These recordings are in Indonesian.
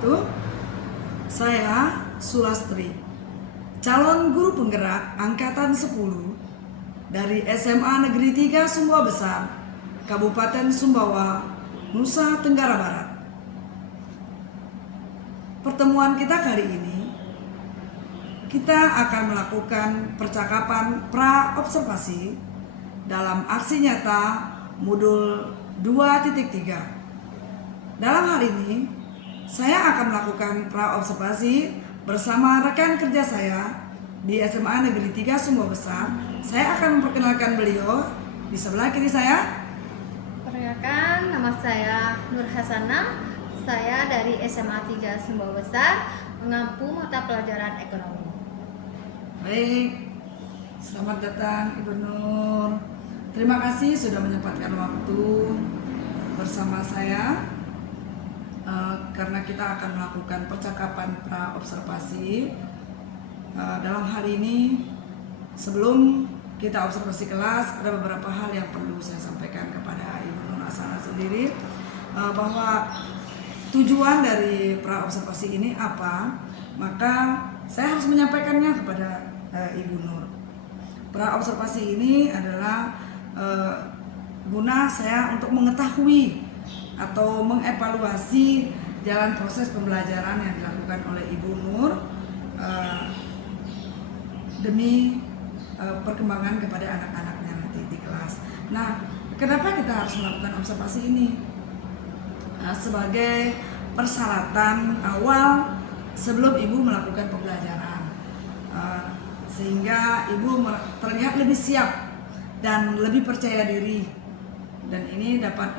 wabarakatuh. Saya Sulastri, calon guru penggerak angkatan 10 dari SMA Negeri 3 Sumbawa Besar, Kabupaten Sumbawa, Nusa Tenggara Barat. Pertemuan kita kali ini, kita akan melakukan percakapan pra-observasi dalam aksi nyata modul 2.3. Dalam hal ini, saya akan melakukan pra-observasi bersama rekan kerja saya di SMA Negeri 3 Sumbawa Besar. Saya akan memperkenalkan beliau di sebelah kiri saya. Perkenalkan, nama saya Nur Hasanah. Saya dari SMA 3 Sumbawa Besar, mengampu mata pelajaran ekonomi. Baik, selamat datang Ibu Nur. Terima kasih sudah menyempatkan waktu bersama saya. Karena kita akan melakukan percakapan pra-observasi. Dalam hari ini, sebelum kita observasi kelas, ada beberapa hal yang perlu saya sampaikan kepada Ibu Nur Hasanah sendiri, bahwa tujuan dari pra-observasi ini apa, maka saya harus menyampaikannya kepada Ibu Nur. Pra-observasi ini adalah guna saya untuk mengetahui atau mengevaluasi jalan proses pembelajaran yang dilakukan oleh Ibu Nur demi perkembangan kepada anak-anaknya nanti di kelas. Nah, kenapa kita harus melakukan observasi ini? Sebagai persyaratan awal sebelum Ibu melakukan pembelajaran, sehingga Ibu terlihat lebih siap dan lebih percaya diri, dan ini dapat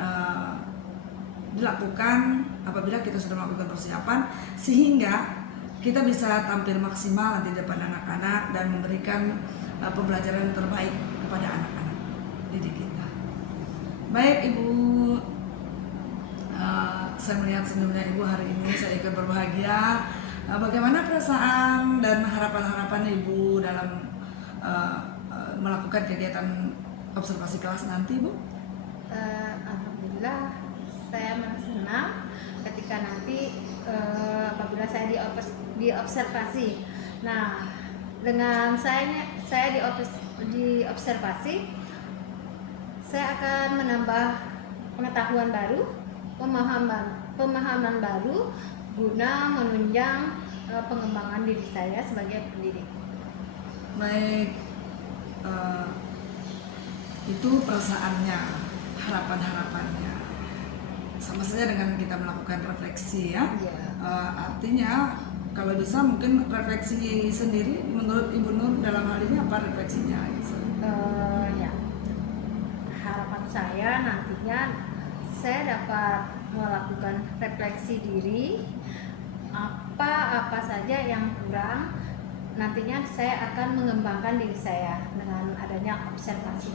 dilakukan apabila kita sudah melakukan persiapan, sehingga kita bisa tampil maksimal nanti di depan anak-anak dan memberikan pembelajaran terbaik kepada anak-anak didik kita. Baik Ibu, saya melihat senyumnya Ibu hari ini, saya ikut berbahagia. Bagaimana perasaan dan harapan-harapan Ibu dalam melakukan kegiatan observasi kelas nanti, Bu? Alhamdulillah, saya merasa senang ketika nanti apabila saya diobservasi. Nah, dengan saya diobservasi, saya akan menambah pengetahuan baru, pemahaman baru, guna menunjang pengembangan diri saya sebagai pendidik. Baik, itu perasaannya, harapan-harapannya. Sama saja dengan kita melakukan refleksi ya. Artinya kalau bisa mungkin refleksi sendiri menurut Ibu Nur dalam hal ini apa refleksinya? Ya, harapan saya nantinya saya dapat melakukan refleksi diri, apa saja yang kurang, nantinya saya akan mengembangkan diri saya dengan adanya observasi.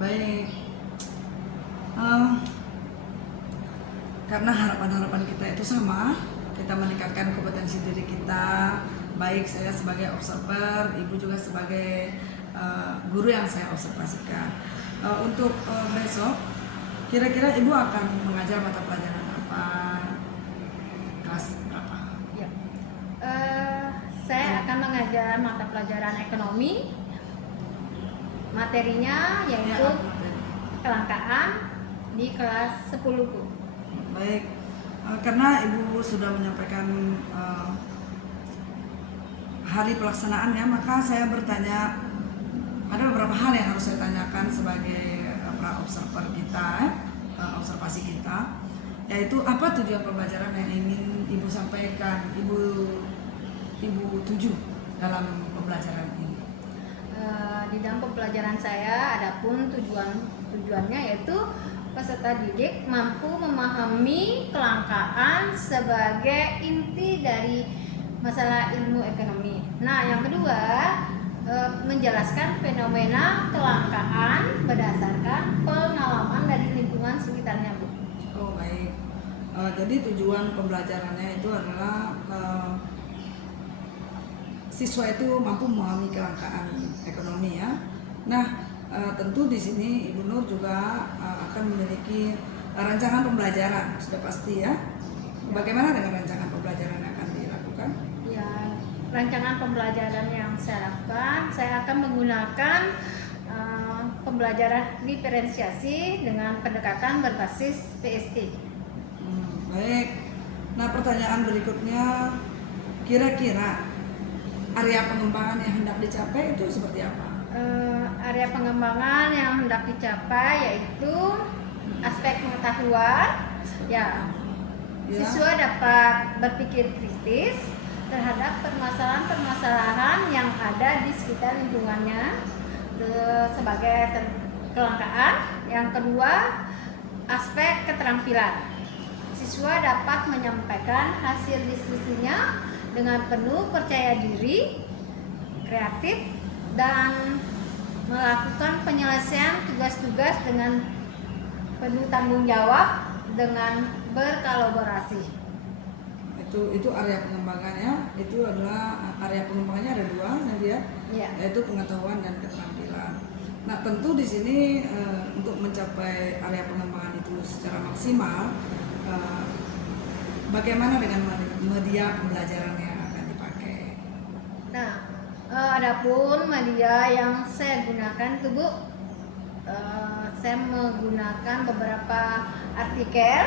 Baik, karena harapan-harapan kita itu sama, kita meningkatkan kompetensi diri kita, baik saya sebagai observer, Ibu juga sebagai guru yang saya observasikan. Untuk besok, kira-kira Ibu akan mengajar mata pelajaran apa? Kelas berapa? Ya. Saya akan mengajar mata pelajaran ekonomi. Materinya yaitu kelangkaan di kelas 10, Bu. Baik, karena Ibu sudah menyampaikan hari pelaksanaannya, maka saya bertanya, ada beberapa hal yang harus saya tanyakan sebagai pra-observer kita, observasi kita, yaitu apa tujuan pembelajaran yang ingin Ibu sampaikan, Ibu tuju dalam pembelajaran ini. Di dalam pembelajaran saya, adapun tujuannya yaitu peserta didik mampu memahami kelangkaan sebagai inti dari masalah ilmu ekonomi. Nah, yang kedua, menjelaskan fenomena kelangkaan berdasarkan pengalaman dari lingkungan sekitarnya, Bu. Oh baik, jadi tujuan pembelajarannya itu adalah siswa itu mampu memahami kelangkaan ekonomi ya. Nah, tentu di sini Ibu Nur juga akan memiliki rancangan pembelajaran, sudah pasti ya. Bagaimana dengan rancangan rancangan pembelajaran yang saya lakukan, saya akan menggunakan pembelajaran diferensiasi dengan pendekatan berbasis PST. Baik. Nah, pertanyaan berikutnya, kira-kira area pengembangan yang hendak dicapai itu seperti apa? Area pengembangan yang hendak dicapai yaitu aspek pengetahuan, ya. Siswa dapat berpikir kritis terhadap permasalahan-permasalahan yang ada di sekitar lingkungannya sebagai kelangkaan. Yang kedua, aspek keterampilan. Siswa dapat menyampaikan hasil diskusinya dengan penuh percaya diri, kreatif, dan melakukan penyelesaian tugas-tugas dengan penuh tanggung jawab dengan berkolaborasi. Itu area pengembangannya. Itu adalah area pengembangannya ada dua, Nadia, Ya. yaitu pengetahuan dan keterampilan. Nah, tentu di sini untuk mencapai area pengembangan itu secara maksimal, bagaimana dengan media pembelajaran yang akan dipakai? Nah, adapun media yang saya gunakan itu Bu, saya menggunakan beberapa artikel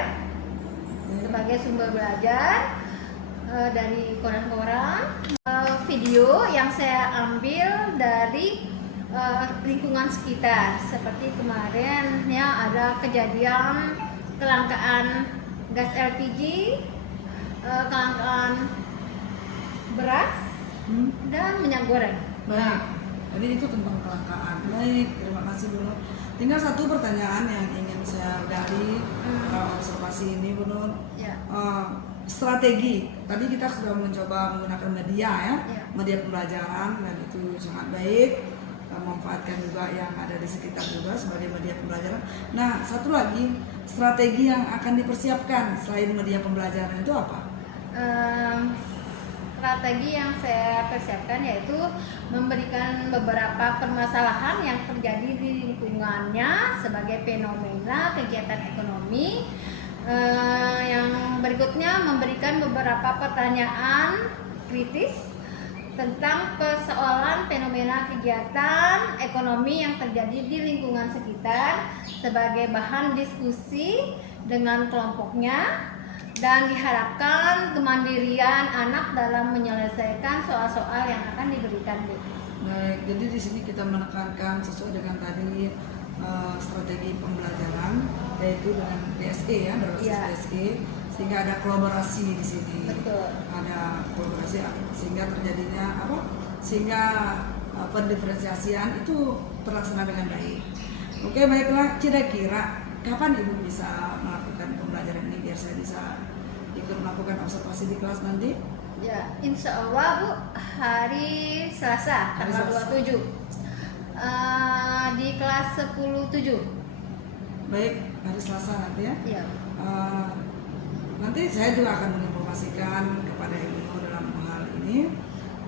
sebagai sumber belajar dari koran-koran, video yang saya ambil dari lingkungan sekitar. Seperti kemarin ya ada kejadian kelangkaan gas LPG, kelangkaan beras dan minyak goreng. Baik. Jadi itu tentang kelangkaan. Baik, terima kasih Bu Nur. Tinggal satu pertanyaan yang ingin saya gali observasi ini Bu Nur. Ya. Strategi. Tadi kita sudah mencoba menggunakan media ya, Ya. media pembelajaran, dan itu sangat baik. Memanfaatkan juga yang ada di sekitar juga sebagai media pembelajaran. Nah, satu lagi strategi yang akan dipersiapkan selain media pembelajaran itu apa? Strategi yang saya persiapkan yaitu memberikan beberapa permasalahan yang terjadi di lingkungannya sebagai fenomena kegiatan ekonomi. Yang berikutnya memberikan beberapa pertanyaan kritis tentang persoalan fenomena kegiatan ekonomi yang terjadi di lingkungan sekitar sebagai bahan diskusi dengan kelompoknya, dan diharapkan kemandirian anak dalam menyelesaikan soal-soal yang akan diberikan. Baik, jadi di sini kita menekankan sesuai dengan tadi strategi pembelajaran, yaitu dengan PSE ya, berbasis Ya. PSE, sehingga ada kolaborasi di sini. Betul. Ada kolaborasi sehingga terjadinya apa? Sehingga pendiferensiasian itu terlaksana dengan baik. Oke, baiklah. Kira-kira kapan Ibu bisa melakukan pembelajaran ini biar saya bisa ikut melakukan observasi di kelas nanti? Ya, insya Allah Bu, hari Selasa Hari tanggal Selasa. 27 di kelas 10-7. Baik, hari Selasa nanti ya. Ya. Nanti saya juga akan menginformasikan kepada Ibu Nur dalam hal ini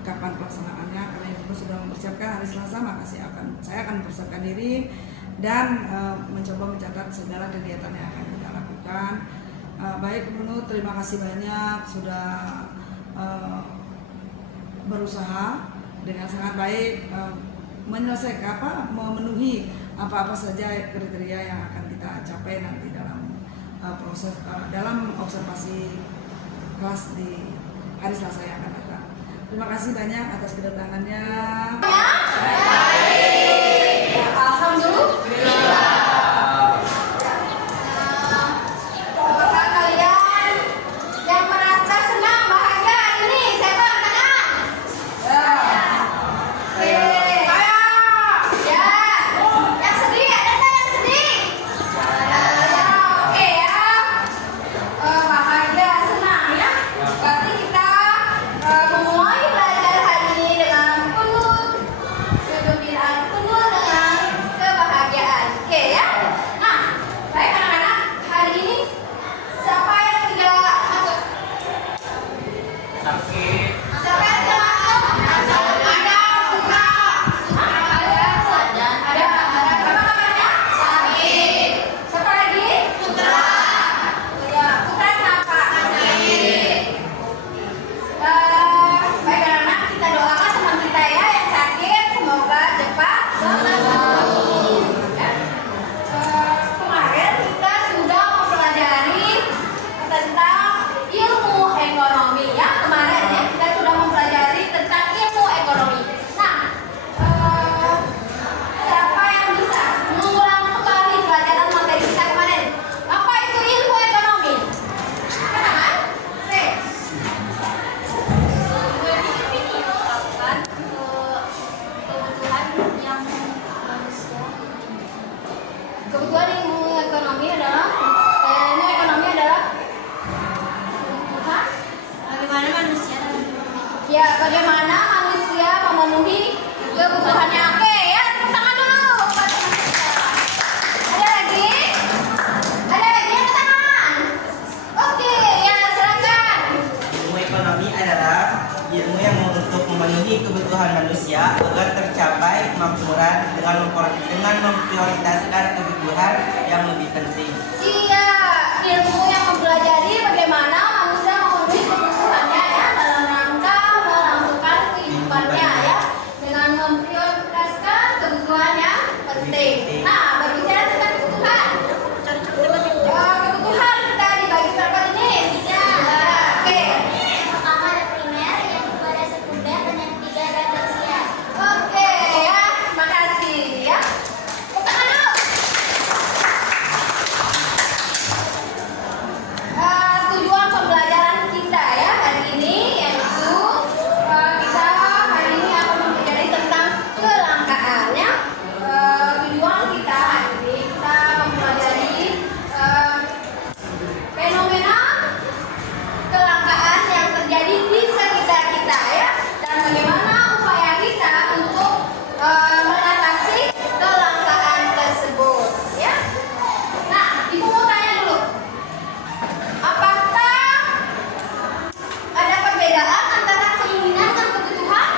kapan pelaksanaannya, karena Ibu sudah mempersiapkan hari Selasa, maka saya akan mempersiapkan diri dan mencoba mencatat segala kegiatan yang akan kita lakukan. Baik Ibu Nur, terima kasih banyak sudah berusaha dengan sangat baik menyelesaikan memenuhi apa-apa saja kriteria yang akan kita capai nanti dalam proses dalam observasi kelas di hari Selasa yang akan datang. Terima kasih banyak atas kedatangannya. Alhamdulillah. Apakah kalian yang merasa senang bahagia hari ini? Saya angkat tangan. Ya. Yang sedih ada nggak yang sedih? Oke ya. Bahagia, senang ya. Berarti kita memulai belajar hari ini dengan penuh kegembiraan, penuh dengan kebahagiaan. Ya, bagaimana manusia memenuhi kebutuhannya? Oke, ya, tepuk tangan dulu. Ada lagi? Ada lagi yang tangan? Oke, ya silakan. Ilmu ekonomi adalah ilmu yang untuk memenuhi kebutuhan manusia agar tercapai kemakmuran dengan memprioritaskan kebutuhan yang lebih penting. Iya, ilmu yang mempelajari bagaimana manusia memenuhi kebutuhannya ya dalam rangka melangsungkan kehidupannya ya dengan memprioritaskan kebutuhan yang penting. Nah, berbicara tentang kebutuhan. Kebutuhan kita dibagi berapa jenis? Ya, oke. Pertama ada primer, yang kedua ada sekunder, dan yang ketiga ada tersier. Oke ya, makasih ya. Tepuk tangan dulu. Tujuan pembelajaran kita ya hari ini yaitu kita hari ini akan mempelajari tentang kelangkaan ya. Tujuan kita hari ini kita mempelajari fenomena kelangkaan yang terjadi di sekitar kita ya, dan bagaimana upaya kita untuk mengatasi kelangkaan tersebut ya. Nah, ibu mau tanya dulu, apakah ada perbedaan antara keinginan dan kebutuhan?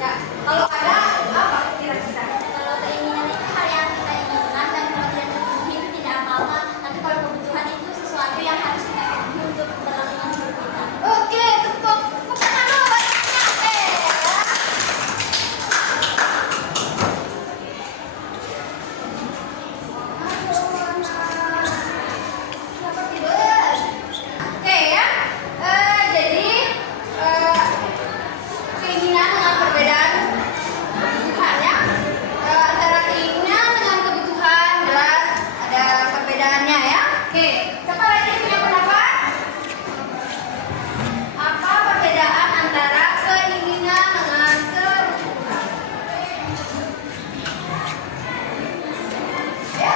Ya, kalau ada apa kira-kira? Kalau keinginan itu hal yang kita inginkan, dan kalau tidak terpenuhi itu tidak apa-apa. Tapi kalau kebutuhan itu sesuatu yang harus kita penuhi untuk berlangsung hidup kita. Oke, tepuk tangan dulu banyaknya. Oke ya. Oke ya, jadi keinginan dengan perbedaan kebutuhannya, antara keinginan dengan kebutuhan jelas ada perbedaannya ya. Oke, siapa lagi punya pendapat? Apa perbedaan antara keinginan dengan kebutuhan? Ya.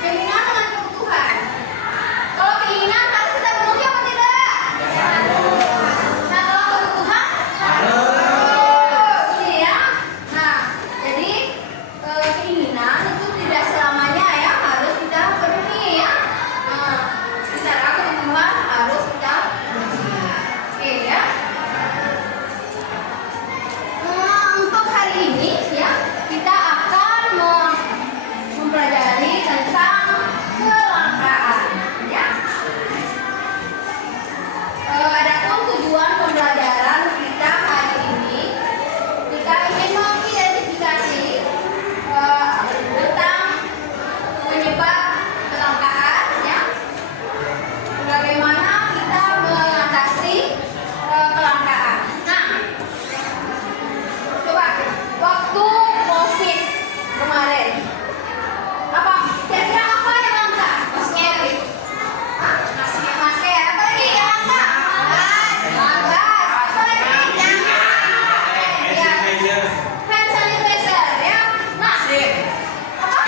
Keinginan dengan kebutuhan. Kalau keinginan harus kita penuhi apa tidak? Nah, kalau kebutuhan harus. Iya. Nah, jadi keinginan itu tidak selamanya ya harus kita penuhi ya. Nah, secara kebutuhan harus kita penuhi. Oke ya. Untuk hari ini ya kita akan mempelajari tentang kelangkaan ya. Adapun tujuan pembelajaran kita hari ini, kita ingin mengidentifikasi tentang penyebab kelangkaan ya. Bagaimana kita mengatasi kelangkaan. Nah, coba waktu COVID kemarin, apa kira-kira apa yang langka? Masker. Hah? Masker. Apa lagi yang langka? Gas. Apa lagi? Ya. Hand sanitizer ya. Nah, apa?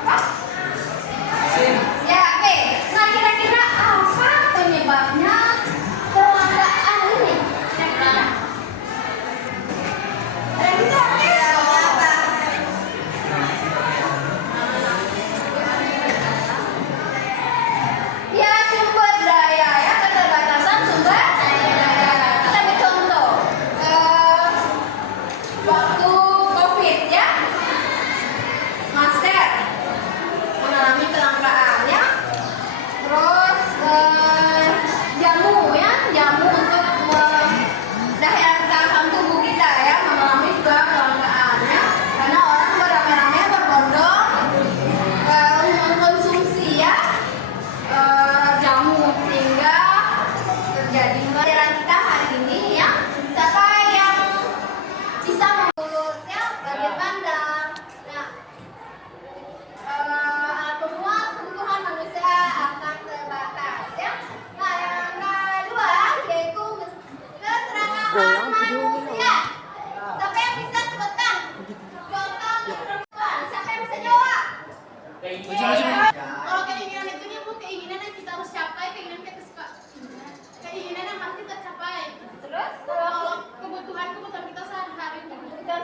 Apa? Ya, oke. Nah, kira-kira apa penyebabnya kelangkaan ini? Kira-kira? Ada yang bisa? Apa? Ya, sumber daya ya, keterbatasan sumber daya. Kita ambil contoh waktu COVID ya, masker mengalami kelangkaan ya. Terus jamu ya, jamu untuk daya tahan tubuh kita ya mengalami juga kelangkaan ya, karena orang beramai-ramai berbondong mengkonsumsi ya jamu, sehingga terjadi pelajaran kita hari ini ya. Siapa yang bisa mengurus ya bagian pandang. Nah, semua kebutuhan manusia akan terbatas ya. Nah, yang kedua yaitu keserakahan manusia. Siapa yang bisa sebutkan contoh kebutuhan? Siapa yang bisa jawab? Kalau keinginan itu nyebut Terus Kalau kebutuhan kita sehari-hari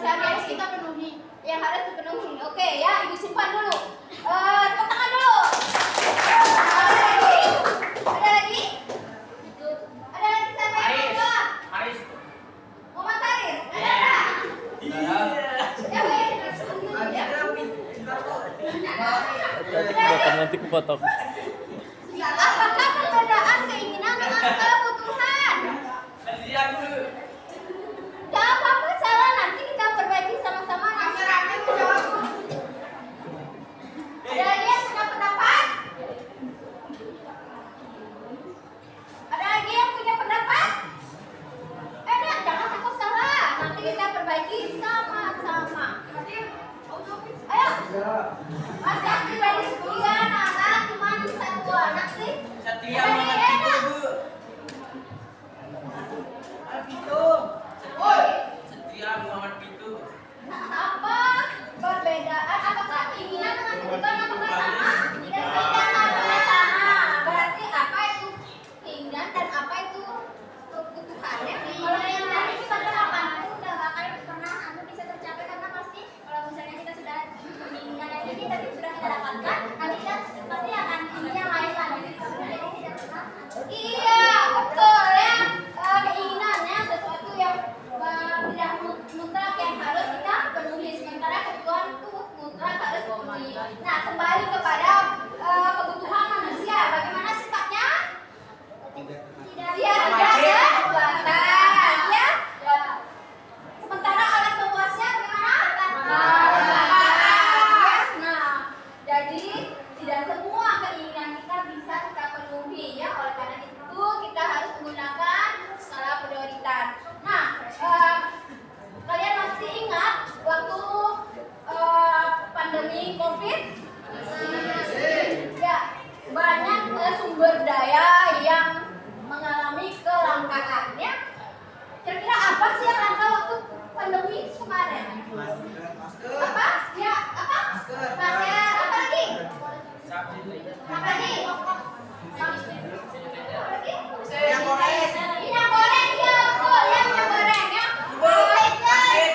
harus kita penuhi. yang harus dipenuhi. Oke ya, Ibu simpan dulu. Tepuk tangan dulu. Ada lagi? Ada lagi? Ada lagi siapa yang mau jawab? Muhammad Haris. Ada nggak? Siapa yang Nanti kepotok. Apakah perbedaan keinginan dengan kebutuhan? Gak apa-apa, salah, nanti kita perbaiki sama-sama. Nanti Rani menjawab. Ada lagi yang punya pendapat? Ada lagi yang punya pendapat? Jangan takut salah. Nanti kita perbaiki sama-sama. Ayo. Mas Sakti dari sekian anak, cuma satu anak sih. Satria Ada Muhammad lagi, Pitu, enak. Bu. Woi. Satria Muhammad Pitu. Apa perbedaan? Apakah keinginan dengan kebutuhan apakah sama? Tidak sama. Berarti apa itu keinginan dan apa itu kebutuhannya? Kalau yang tadi kita kapanpun nggak bakal pernah bisa tercapai karena pasti kalau misalnya kita sudah menginginkan yang ini tapi sudah kita dapatkan, nanti kita pasti akan ingin yang lain lagi. Jadi tidak pernah. Iya, betul ya. Keinginannya sesuatu yang tidak mutlak yang harus kita penuhi, sementara kebutuhan itu mutlak harus dipenuhi. Nah, kembali kepada kebutuhan manusia, bagaimana sifatnya? Dia tidak ada batas, ya. Sementara alat memuasnya bagaimana? Batas. Nah, jadi tidak semua keinginan kita bisa kita penuhi, ya. Oleh karena itu kita harus menggunakan skala prioritas. Nah, kalian masih ingat waktu pandemi COVID? Ya, banyak sumber daya yang mengalami kelangkaan, ya. Kira-kira apa sih yang langka waktu pandemi kemarin? Apa? Ya, apa? Masker. Apa lagi? Apa lagi? Apa lagi? Minyak goreng. Minyak goreng, ya betul, ya minyak goreng, ya. Vaksin.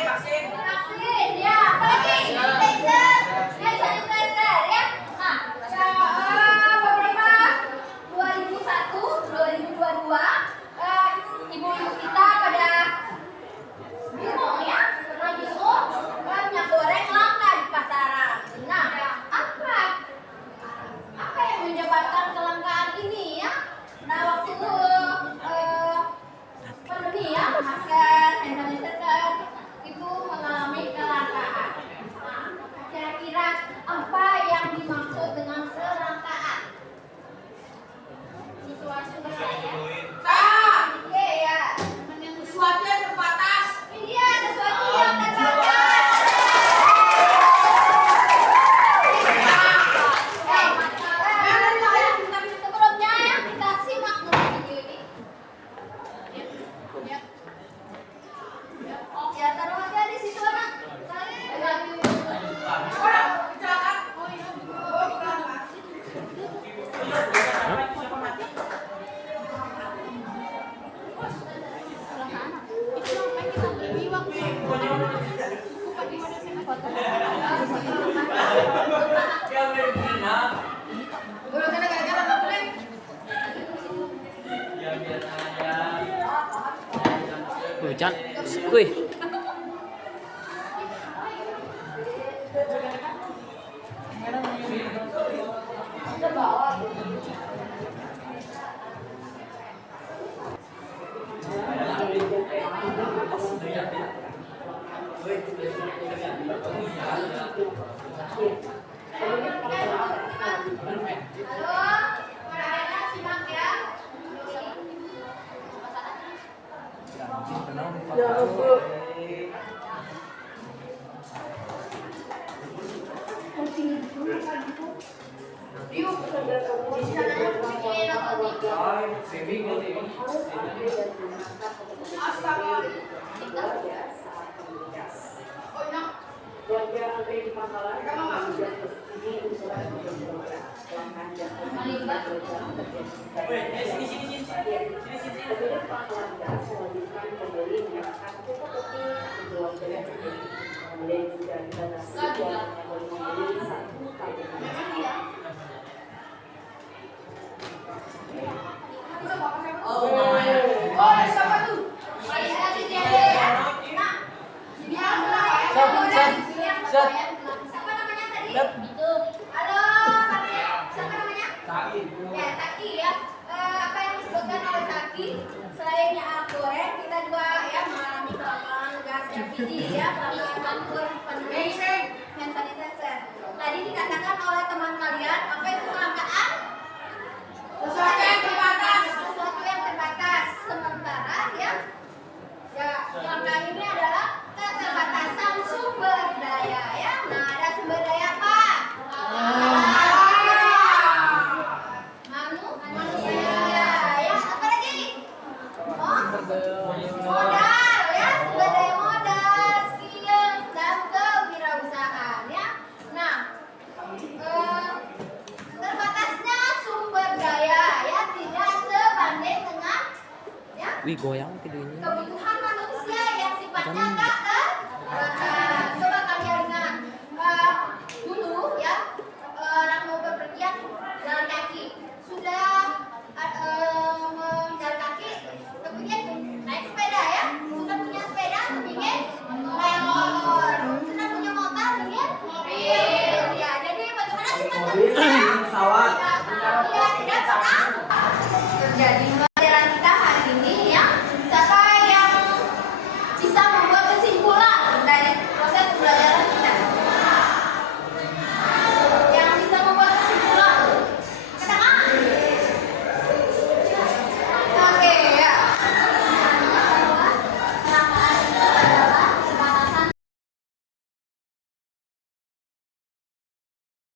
Vaksin, ya. Apa lagi? Sanitizer, ya. Nah, beberapa 2001, 2022, ibu-ibu kita pada bingung, ya. Karena bingung, minyak goreng langka di pasaran. Nah, apa yang menyebabkan kelangkaan ini, ya? Nah, waktu pandemi, ya, masker, hand sanitizer itu mengalami kelangkaan. Nah, kira-kira apa yang dimaksud dengan kelangkaan? Situasi berbahaya. Oke, ya. Sesuatu yang terbatas. Iya, sesuatu yang terbatas. Sebelumnya ya, kita simak dulu video ini. Ya, taruh aja di situ, anak. Hujan. Wih. Halo, anak-anak simak ya. Kembali Oh, siapa tuh? Saya sini aja ya. Nah, sini Set. siapa namanya tadi? Set. Itu. Halo, siapa namanya? Taki. Ya, Taki ya. Apa yang disebutkan oleh Taki? Selain minyak goreng, kita juga ya mengalami kelangkaan gas LPG ya, kelangkaan campur penuh hand sanitizer. Tadi dikatakan oleh teman kalian, apa itu kelangkaan? Sesuatu yang terbatas. Sesuatu yang terbatas. Sementara ya, kelangkaan ini adalah keterbatasan sumber daya ya. Nah, ada sumber daya apa? Manusia ya. Apa lagi? Oh, modal ya, sumber daya modal, skill dan kewirausahaan ya. Nah, terbatasnya sumber daya ya tidak sebanding dengan ya Wih, goyang videonya. kebutuhan manusia yang sifatnya tak